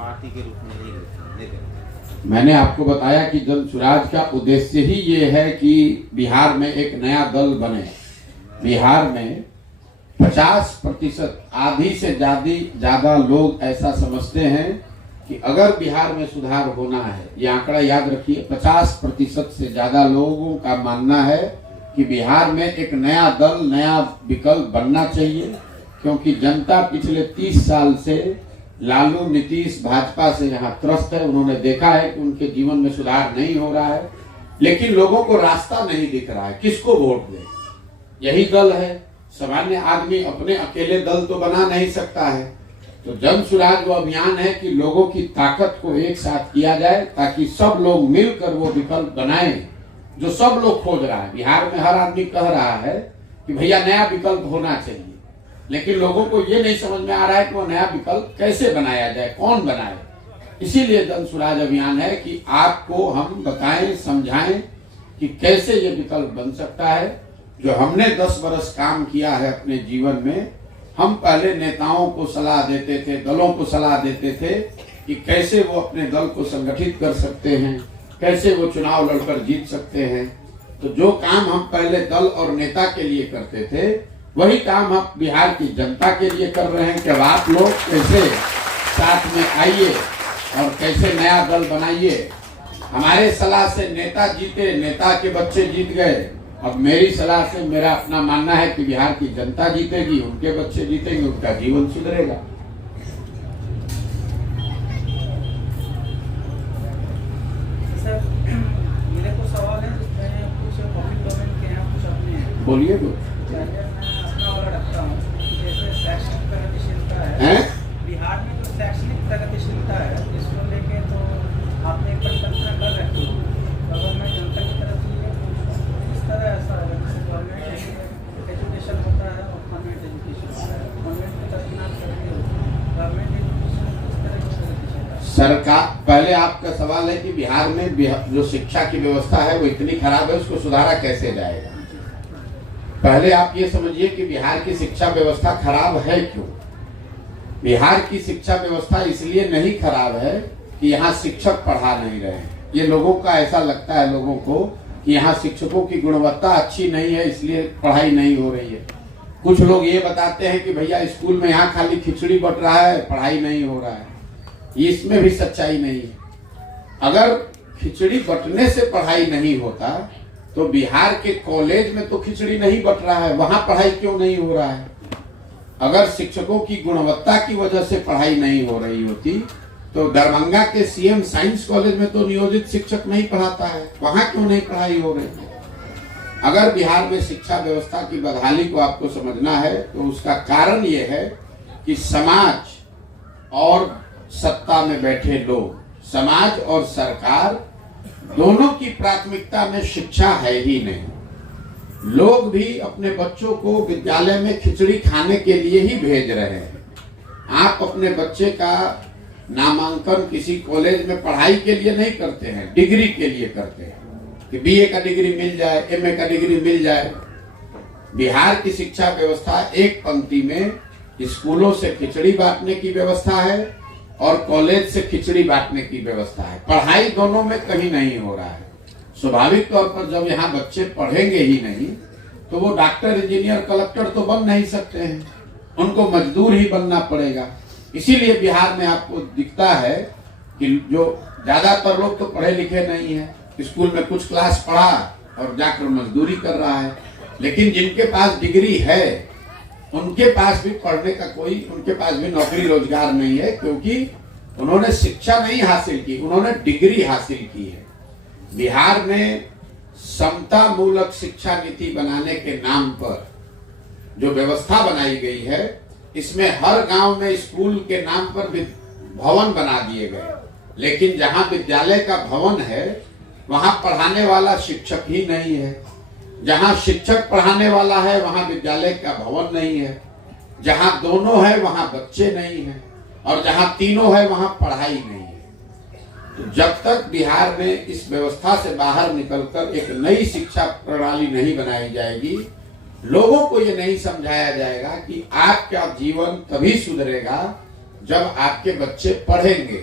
Party के रूप में नहीं लेते। मैंने आपको बताया कि जन सुराज का उद्देश्य ही ये है कि बिहार में एक नया दल बने। बिहार में 50% आधी से ज्यादा लोग ऐसा समझते हैं कि अगर बिहार में सुधार होना है, ये आंकड़ा याद रखिए, 50% से ज्यादा लोगों का मानना है कि बिहार में एक नया दल, नया विकल्प बनना चाहिए। क्योंकि जनता पिछले 30 साल से लालू, नीतीश, भाजपा से यहाँ त्रस्त है। उन्होंने देखा है कि उनके जीवन में सुधार नहीं हो रहा है, लेकिन लोगों को रास्ता नहीं दिख रहा है, किसको वोट दें। यही दल है। सामान्य आदमी अपने अकेले दल तो बना नहीं सकता है। तो जन सुराज वो अभियान है कि लोगों की ताकत को एक साथ किया जाए ताकि सब लोग मिलकर वो विकल्प बनाएं जो सब लोग खोज रहा है। बिहार में हर आदमी कह रहा है कि भैया नया विकल्प होना चाहिए, लेकिन लोगों को ये नहीं समझ में आ रहा है कि वो नया विकल्प कैसे बनाया जाए, कौन बनाए। इसीलिए जन सुराज अभियान है कि आपको हम बताएं, समझाएं कि कैसे ये विकल्प बन सकता है। जो हमने 10 बरस काम किया है अपने जीवन में, हम पहले नेताओं को सलाह देते थे, दलों को सलाह देते थे कि कैसे वो अपने दल को संगठित कर सकते हैं, कैसे वो चुनाव लड़कर जीत सकते हैं। तो जो काम हम पहले दल और नेता के लिए करते थे, वही काम हम बिहार की जनता के लिए कर रहे हैं कि अब आप लोग कैसे साथ में आइए और कैसे नया दल बनाइए। हमारे सलाह से नेता जीते, नेता के बच्चे जीत गए। अब मेरी सलाह से मेरा अपना मानना है कि बिहार की जनता जीतेगी, उनके बच्चे जीतेंगे, उनका जीवन सुधरेगा। सर, मेरे को सवाल है, कुछ पब्लिक डोमेन के हैं, कुछ अपने हैं। बोलिए। मैं अपना वाला रखता हूँ। जैसे शैक्षणिक प्रगतिशीलता है बिहार में, जो शैक्षणिक प्रगतिशीलता है, इसको लेके तो आपने एक परिकल्पना कर रखी है। अगर मैं जनता की तरफ से ये पूछूं, इस तरह ऐसा है जैसे गवर्नमेंट एजुकेशन होता है और कॉन्वेंट एजुकेशन होता है, कॉन्वेंट की तरफ करती है, गवर्नमेंट एजुकेशन किस तरह की प्रगतिशीलता है? सरकार, पहले आपका सवाल है कि बिहार में जो शिक्षा की व्यवस्था है वो इतनी खराब है, उसको सुधारा कैसे जाएगा। पहले आप ये समझिए कि बिहार की शिक्षा व्यवस्था खराब है क्यों। बिहार की शिक्षा व्यवस्था इसलिए नहीं खराब है कि यहाँ शिक्षक पढ़ा नहीं रहे हैं। ये लोगों का ऐसा लगता है, लोगों को, कि यहाँ शिक्षकों की गुणवत्ता अच्छी नहीं है इसलिए पढ़ाई नहीं हो रही है। कुछ लोग ये बताते हैं कि भैया स्कूल में यहाँ खाली खिचड़ी बट रहा है, पढ़ाई नहीं हो रहा है। इसमें भी सच्चाई नहीं है। अगर खिचड़ी बटने से पढ़ाई नहीं होता तो बिहार के कॉलेज में तो खिचड़ी नहीं बट रहा है, वहां पढ़ाई क्यों नहीं हो रहा है। अगर शिक्षकों की गुणवत्ता की वजह से पढ़ाई नहीं हो रही होती तो दरभंगा के सीएम साइंस कॉलेज में तो नियोजित शिक्षक नहीं पढ़ाता है, वहां क्यों नहीं पढ़ाई हो रही है। अगर बिहार में शिक्षा व्यवस्था की बदहाली को आपको समझना है तो उसका कारण ये है कि समाज और सत्ता में बैठे लोग, समाज और सरकार दोनों की प्राथमिकता में शिक्षा है ही नहीं। लोग भी अपने बच्चों को विद्यालय में खिचड़ी खाने के लिए ही भेज रहे हैं। आप अपने बच्चे का नामांकन किसी कॉलेज में पढ़ाई के लिए नहीं करते हैं, डिग्री के लिए करते हैं कि बीए का डिग्री मिल जाए, एमए का डिग्री मिल जाए। बिहार की शिक्षा व्यवस्था एक पंक्ति में स्कूलों से खिचड़ी बांटने की व्यवस्था है और कॉलेज से खिचड़ी बांटने की व्यवस्था है। पढ़ाई दोनों में कहीं नहीं हो रहा है। स्वाभाविक तौर पर जब यहाँ बच्चे पढ़ेंगे ही नहीं तो वो डॉक्टर, इंजीनियर, कलेक्टर तो बन नहीं सकते हैं, उनको मजदूर ही बनना पड़ेगा। इसीलिए बिहार में आपको दिखता है कि जो ज्यादातर लोग तो पढ़े लिखे नहीं है, स्कूल में कुछ क्लास पढ़ा और जाकर मजदूरी कर रहा है। लेकिन जिनके पास डिग्री है उनके पास भी पढ़ने का कोई, उनके पास भी नौकरी रोजगार नहीं है, क्योंकि उन्होंने शिक्षा नहीं हासिल की, उन्होंने डिग्री हासिल की है। बिहार में समता मूलक शिक्षा नीति बनाने के नाम पर जो व्यवस्था बनाई गई है, इसमें हर गांव में स्कूल के नाम पर भवन बना दिए गए, लेकिन जहां विद्यालय का भवन है वहां पढ़ाने वाला शिक्षक ही नहीं है। जहां शिक्षक पढ़ाने वाला है वहां विद्यालय का भवन नहीं है। जहां दोनों है वहां बच्चे नहीं है, और जहां तीनों है वहां पढ़ाई नहीं है। तो जब तक बिहार में इस व्यवस्था से बाहर निकलकर एक नई शिक्षा प्रणाली नहीं बनाई जाएगी, लोगों को ये नहीं समझाया जाएगा कि आपका जीवन तभी सुधरेगा जब आपके बच्चे पढ़ेंगे।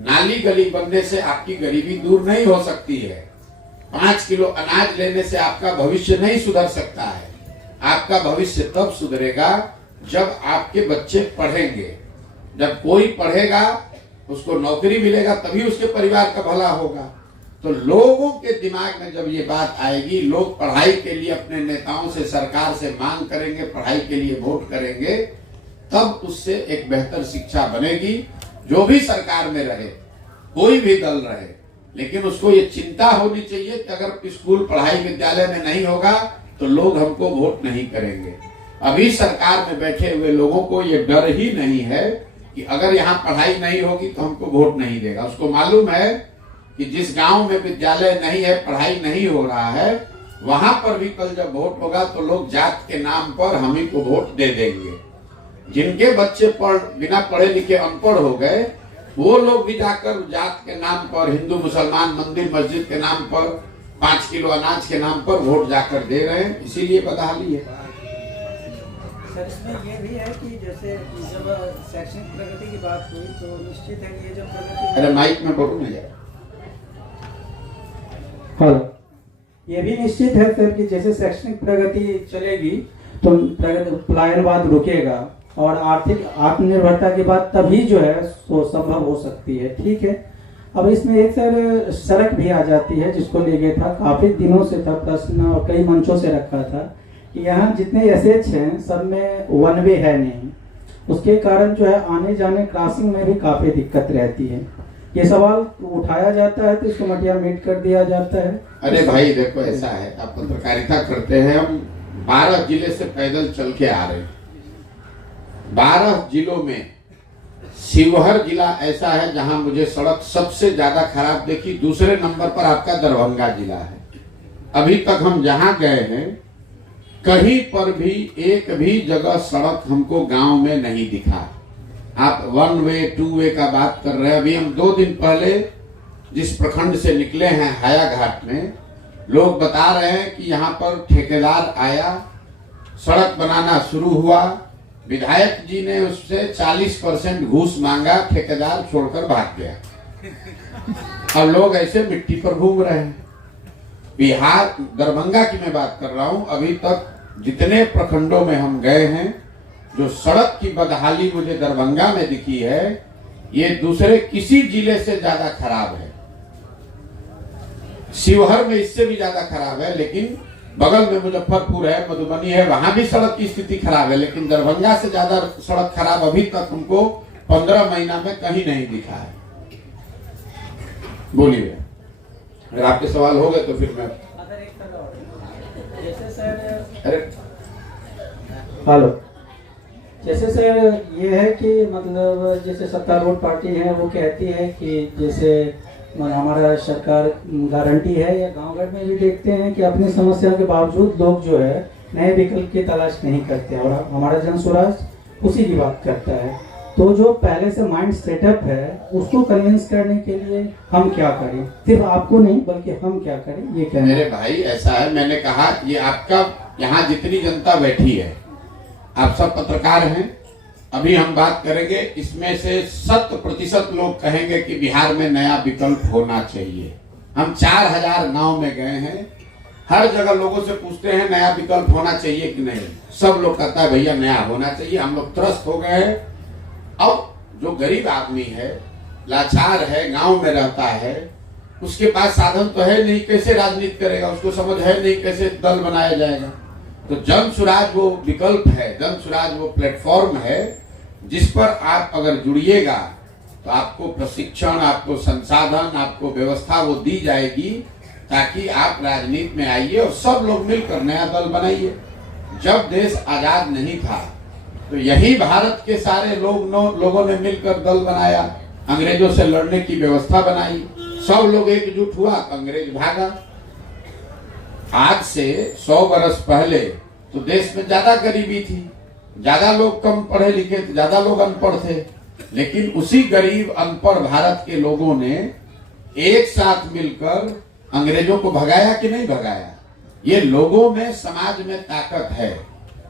नाली गली बनने से आपकी गरीबी दूर नहीं हो सकती है। 5 किलो अनाज लेने से आपका भविष्य नहीं सुधर सकता है। आपका भविष्य तब सुधरेगा जब आपके बच्चे पढ़ेंगे। जब कोई पढ़ेगा, उसको नौकरी मिलेगा, तभी उसके परिवार का भला होगा। तो लोगों के दिमाग में जब ये बात आएगी, लोग पढ़ाई के लिए अपने नेताओं से, सरकार से मांग करेंगे, पढ़ाई के लिए वोट करेंगे, तब उससे एक बेहतर शिक्षा बनेगी। जो भी सरकार में रहे, कोई भी दल रहे, लेकिन उसको ये चिंता होनी चाहिए कि अगर स्कूल, पढ़ाई, विद्यालय में नहीं होगा तो लोग हमको वोट नहीं करेंगे। अभी सरकार में बैठे हुए लोगों को ये डर ही नहीं है कि अगर यहाँ पढ़ाई नहीं होगी तो हमको वोट नहीं देगा। उसको मालूम है कि जिस गांव में विद्यालय नहीं है, पढ़ाई नहीं हो रहा है, वहां पर भी कल जब वोट होगा तो लोग जात के नाम पर हम ही को वोट दे देंगे। जिनके बच्चे बिना पढ़े लिखे अनपढ़ हो गए, वो लोग भी जाकर जात के नाम पर, हिंदू मुसलमान, मंदिर मस्जिद के नाम पर, 5 किलो अनाज के नाम पर वोट जाकर दे रहे हैं। इसीलिए बदहाली है। सर, इसमें ये भी है कि जैसे जब शैक्षणिक प्रगति की बात हुई तो निश्चित है कि ये जो प्रगति, अरे माइक में बोलो ना। हेलो, ये भी निश्चित है सर कि जैसे शैक्षणिक प्रगति चलेगी तो पलायनवाद रुकेगा और आर्थिक आत्मनिर्भरता के बाद तभी जो है वो संभव हो सकती है। ठीक है, अब इसमें एक सर सड़क भी आ जाती है, जिसको लेके था काफी दिनों से था प्रश्न और कई मंचों से रखा था कि यहाँ जितने एसएच हैं सब में वन वे है नहीं। उसके कारण जो है आने जाने क्रॉसिंग में भी काफी दिक्कत रहती है। ये सवाल उठाया जाता है तो इसको मटिया मेट कर दिया जाता है। अरे भाई देखो, ऐसा है, आप पत्रकारिता करते हैं, हम 12 जिले से पैदल चल के आ रहे हैं। 12 जिलों में शिवहर जिला ऐसा है जहां मुझे सड़क सबसे ज्यादा खराब देखी। दूसरे नंबर पर आपका दरभंगा जिला है। अभी तक हम जहां गए हैं, कहीं पर भी एक भी जगह सड़क हमको गांव में नहीं दिखा। आप 1 वे 2 वे का बात कर रहे हैं। अभी हम 2 दिन पहले जिस प्रखंड से निकले हैं, हायाघाट में, लोग बता रहे हैं कि यहाँ पर ठेकेदार आया, सड़क बनाना शुरू हुआ, विधायक जी ने उससे 40% घूस मांगा, ठेकेदार छोड़कर भाग गया। अब लोग ऐसे मिट्टी पर घूम रहे हैं। बिहार, दरभंगा की मैं बात कर रहा हूं, अभी तक जितने प्रखंडों में हम गए हैं, जो सड़क की बदहाली मुझे दरभंगा में दिखी है, ये दूसरे किसी जिले से ज्यादा खराब है। शिवहर में इससे भी ज्यादा खराब है, लेकिन बगल में मुजफ्फरपुर है, मधुबनी है, वहां भी सड़क की स्थिति खराब है। लेकिन दरभंगा से ज्यादा सड़क खराब अभी तक हमको 15 महीना में कहीं नहीं दिखा है। बोलिए, अगर आपके सवाल हो गए तो फिर मैं जैसे सर, अरे हेलो, जैसे सर ये है कि मतलब जैसे सत्तारूढ़ पार्टी है वो कहती है कि जैसे हमारा सरकार गारंटी है, या गांव घर में भी देखते हैं कि अपनी समस्या के बावजूद लोग जो है नए विकल्प की तलाश नहीं करते और हमारा जन स्वराज उसी की बात करता है। तो जो पहले से माइंड सेटअप है उसको कन्विंस करने के लिए हम क्या करें? सिर्फ आपको नहीं बल्कि हम क्या करें, ये क्या? मेरे भाई ऐसा है, मैंने कहा ये आपका यहाँ जितनी जनता बैठी है, आप सब पत्रकार हैं। अभी हम बात करेंगे, इसमें से 100% लोग कहेंगे कि बिहार में नया विकल्प होना चाहिए। हम 4000 गांव में गए हैं, हर जगह लोगों से पूछते हैं नया विकल्प होना चाहिए कि नहीं। सब लोग कहता है भैया नया होना चाहिए। हम लोग त्रस्त हो गए हैं। अब जो गरीब आदमी है, लाचार है, गांव में रहता है, उसके पास साधन तो है नहीं, कैसे राजनीति करेगा? उसको समझ है नहीं कैसे दल बनाया जाएगा। तो जन स्वराज वो विकल्प है, जन स्वराज वो प्लेटफॉर्म है जिस पर आप अगर जुड़िएगा तो आपको प्रशिक्षण, आपको संसाधन, आपको व्यवस्था वो दी जाएगी ताकि आप राजनीति में आइए और सब लोग मिलकर नया दल बनाइए। जब देश आजाद नहीं था तो यही भारत के सारे लोगों ने मिलकर दल बनाया, अंग्रेजों से लड़ने की व्यवस्था बनाई, सब लोग एकजुट हुआ, अंग्रेज भागा। आज से 100 वर्ष पहले तो देश में ज्यादा गरीबी थी, ज्यादा लोग कम पढ़े लिखे थे, ज्यादा लोग अनपढ़ थे, लेकिन उसी गरीब अनपढ़ भारत के लोगों ने एक साथ मिलकर अंग्रेजों को भगाया कि नहीं भगाया? ये लोगों में, समाज में ताकत है।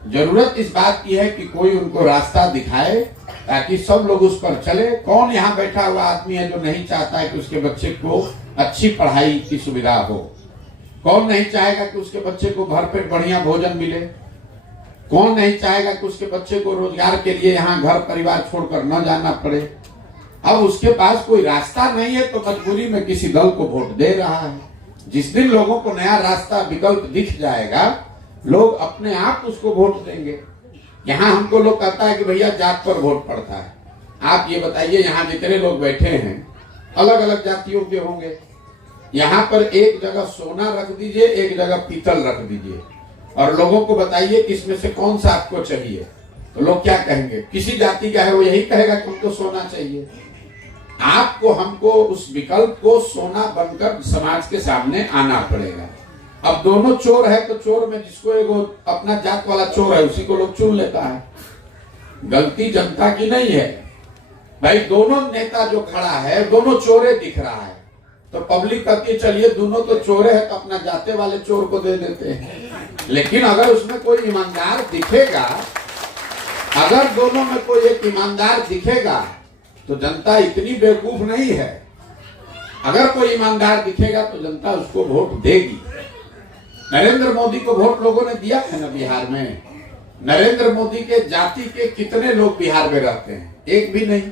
जरूरत इस बात की है कि कोई उनको रास्ता दिखाए ताकि सब लोग उस पर चले। कौन यहाँ बैठा हुआ आदमी है जो नहीं चाहता है कि उसके बच्चे को अच्छी पढ़ाई की सुविधा हो? कौन नहीं चाहेगा कि उसके बच्चे को भरपेट बढ़िया भोजन मिले? कौन नहीं चाहेगा कि उसके बच्चे को रोजगार के लिए यहाँ घर परिवार छोड़कर न जाना पड़े? अब उसके पास कोई रास्ता नहीं है तो मजबूरी में किसी दल को वोट दे रहा है। जिस दिन लोगों को नया रास्ता विकल्प दिख जाएगा, लोग अपने आप उसको वोट देंगे। यहाँ हमको लोग कहता है कि भैया जात पर वोट पड़ता है। आप ये बताइए, यहाँ जितने लोग बैठे हैं अलग अलग जातियों के होंगे। यहाँ पर एक जगह सोना रख दीजिए, एक जगह पीतल रख दीजिए, और लोगों को बताइए कि इसमें से कौन सा आपको चाहिए, तो लोग क्या कहेंगे? किसी जाति का है वो यही कहेगा कि हमको सोना चाहिए। आपको हमको उस विकल्प को सोना बनकर समाज के सामने आना पड़ेगा। अब दोनों चोर है तो चोर में जिसको एगो अपना जात वाला चोर है उसी को लोग चुन लेता है। गलती जनता की नहीं है भाई। दोनों नेता जो खड़ा है दोनों चोरे दिख रहा है, तो पब्लिक कहती है चलिए दोनों तो चोरे हैं तो अपना जाते वाले चोर को दे देते हैं। लेकिन अगर उसमें कोई ईमानदार दिखेगा, अगर दोनों में कोई एक ईमानदार दिखेगा तो जनता इतनी बेवकूफ नहीं है। अगर कोई ईमानदार दिखेगा तो जनता उसको वोट देगी। नरेंद्र मोदी को वोट लोगों ने दिया है ना बिहार में। नरेंद्र मोदी के जाति के कितने लोग बिहार में रहते हैं? एक भी नहीं।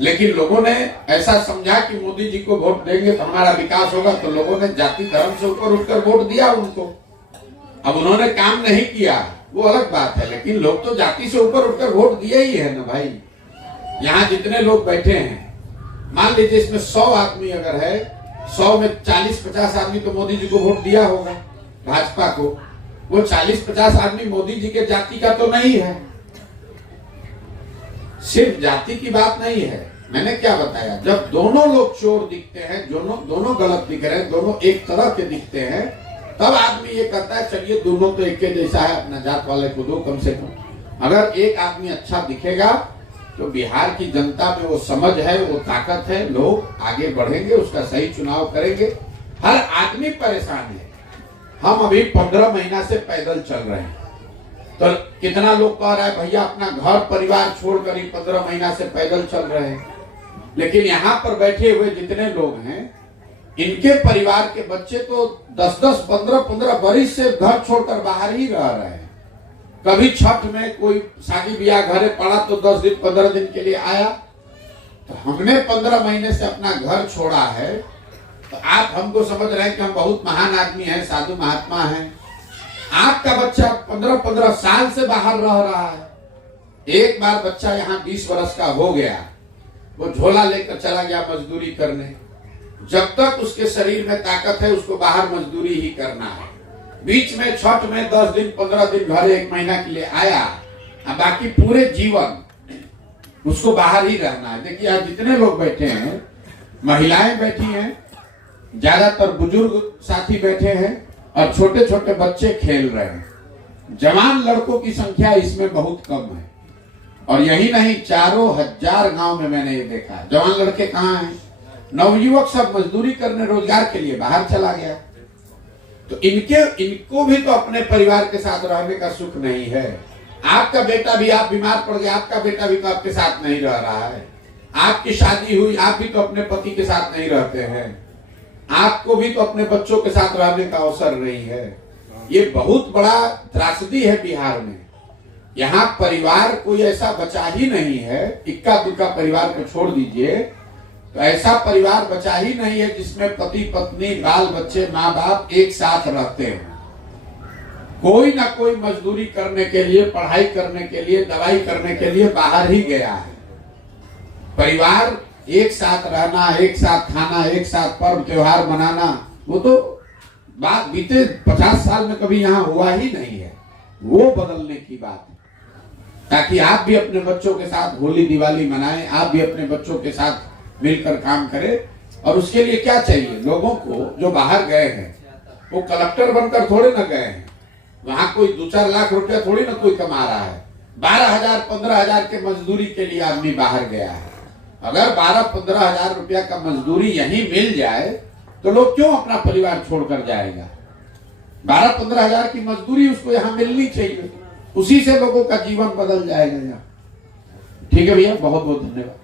लेकिन लोगों ने ऐसा समझा कि मोदी जी को वोट देंगे तो हमारा विकास होगा, तो लोगों ने जाति धर्म से ऊपर उठकर वोट दिया उनको। अब उन्होंने काम नहीं किया वो अलग बात है, लेकिन लोग तो जाति से ऊपर उठकर वोट दिए ही है ना भाई। यहाँ जितने लोग बैठे हैं, मान लीजिए इसमें 100 आदमी अगर है, 100 में 40-50 आदमी तो मोदी जी को वोट दिया होगा, भाजपा को। वो 40-50 आदमी मोदी जी के जाति का तो नहीं है। सिर्फ जाति की बात नहीं है। मैंने क्या बताया, जब दोनों लोग चोर दिखते हैं, दोनों गलत दिख रहे हैं, दोनों एक तरह के दिखते हैं, तब आदमी ये कहता है चलिए दोनों तो एक जैसा है, अपना जात वाले को दो कम से कम। अगर एक आदमी अच्छा दिखेगा तो बिहार की जनता में वो समझ है, वो ताकत है, लोग आगे बढ़ेंगे, उसका सही चुनाव करेंगे। हर आदमी परेशान है। हम अभी 15 महीना से पैदल चल रहे हैं, तो कितना लोग कह रहा है भैया अपना घर परिवार छोड़कर ही 15 महीना से पैदल चल रहे हैं। लेकिन यहाँ पर बैठे हुए जितने लोग हैं, इनके परिवार के बच्चे तो 10-10, 15-15 बरिस से घर छोड़कर बाहर ही रह रहे हैं। कभी छठ में कोई शादी ब्याह घरे पड़ा तो 10 दिन 15 दिन के लिए आया। तो हमने 15 महीने से अपना घर छोड़ा है, तो आप हमको समझ रहे हैं कि हम बहुत महान आदमी हैं, साधु महात्मा हैं। आपका बच्चा 15-15 साल से बाहर रह रहा है। एक बार बच्चा यहाँ 20 वर्ष का हो गया, वो झोला लेकर चला गया मजदूरी करने। जब तक उसके शरीर में ताकत है उसको बाहर मजदूरी ही करना है। बीच में छठ में 10 दिन 15 दिन घरे 1 महीना के लिए आया, बाकी पूरे जीवन उसको बाहर ही रहना है। देखिए आज जितने लोग बैठे हैं, महिलाएं बैठी हैं, ज्यादातर बुजुर्ग साथी बैठे हैं और छोटे छोटे बच्चे खेल रहे हैं। जवान लड़कों की संख्या इसमें बहुत कम है। और यही नहीं, 4,000 गांव में मैंने ये देखा। जवान लड़के कहाँ हैं? नवयुवक सब मजदूरी करने रोजगार के लिए बाहर चला गया। तो इनको भी तो अपने परिवार के साथ रहने का सुख नहीं है। आपका बेटा भी, आप बीमार पड़ गए, आपका बेटा भी तो आपके साथ नहीं रह रहा है। आपकी शादी हुई, आप भी तो अपने पति के साथ नहीं रहते हैं। आपको भी तो अपने बच्चों के साथ रहने का अवसर नहीं है। ये बहुत बड़ा त्रासदी है बिहार में। यहाँ परिवार कोई ऐसा बचा ही नहीं है, इक्का दुक्का परिवार को छोड़ दीजिए, तो ऐसा परिवार बचा ही नहीं है जिसमें पति पत्नी बाल बच्चे माँ बाप एक साथ रहते हैं। कोई ना कोई मजदूरी करने के लिए, पढ़ाई करने के लिए, दवाई करने के लिए बाहर ही गया है। परिवार एक साथ रहना, एक साथ खाना, एक साथ पर्व त्योहार मनाना, वो तो बात बीते 50 साल में कभी यहाँ हुआ ही नहीं है। वो बदलने की बात है, ताकि आप भी अपने बच्चों के साथ होली दिवाली मनाएं, आप भी अपने बच्चों के साथ मिलकर काम करें। और उसके लिए क्या चाहिए? लोगों को जो बाहर गए हैं वो कलेक्टर बनकर थोड़े ना गए हैं। वहां कोई 2-4 लाख रुपया थोड़ी ना कोई कमा रहा है। 12,000 15,000 के मजदूरी के लिए आदमी बाहर गया है। अगर 12-15 हजार रुपया का मजदूरी यहीं मिल जाए तो लोग क्यों अपना परिवार छोड़कर जाएगा? 12-15 हजार की मजदूरी उसको यहाँ मिलनी चाहिए। उसी से लोगों का जीवन बदल जाएगा। ठीक है भैया, बहुत बहुत धन्यवाद।